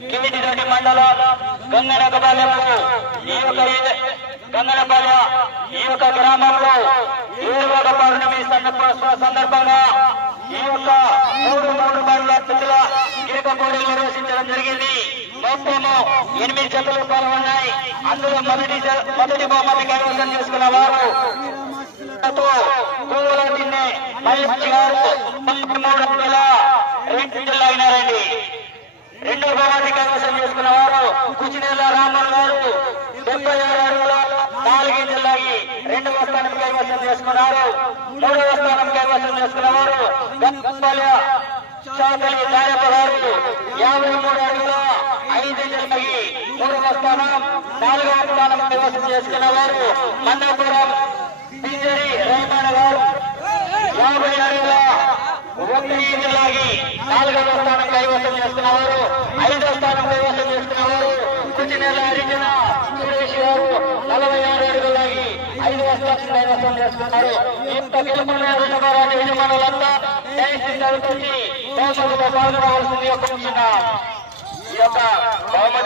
కిమిటిరెడ్డి మండలం గంగనకపాలెంలో ఈ యొక్క గంగనపాలెం ఈ యొక్క గ్రామంలో ఏరువాక పౌర్ణమి సందర్భంగా ఈ యొక్క మూడు మూడు బండ్ల స్థితిలో గిరిక పోటీలు నిర్వహించడం జరిగింది. మొత్తము ఎనిమిది జతలు పాల్గొన్నాయి అందులో మొదటి మొదటి బహుమతి కైవసం చేసుకున్న వారు పువ్వుల తిన్నే మహేష్ గారు. మూడు వందల రెండు జిల్లా అయినారండి రెండో బహుమతి కైవసం చేసుకున్న వారు కుచినేల రామన్ గారు డెబ్బై ఆరు అడుగుల నాలుగింజలాగి రెండవ స్థానం కైవసం చేసుకున్నారు మూడవ స్థానం కైవసం చేసుకున్నవారు వారు గంపల్య చాకలి గారు యాభై మూడు అడుగుల ఐదింజలాగి మూడవ స్థానం నాలుగవ స్థానం కైవసం చేసుకున్న వారు మన్నాపురం బిజరి రేమణ గారు యాభై అడుగుల ఒకటి ఇంజలాగి నాలుగు స్థానం కైవసం చేస్తున్నవారు ఐదవ స్థానం కైవసం చేస్తున్నవారు కుచినేల హరిజన సురేష్ గారు నలభై ఆరు అడుగులాగి ఐదు ఐదవ చేస్తున్నారు. ఇంత గెలుపున్న రుణభరాన్ని యజమానులంతా దయచేసి చదువుతుంది పాల్గొనవలసింది యొక్క ఈ యొక్క బహుమతి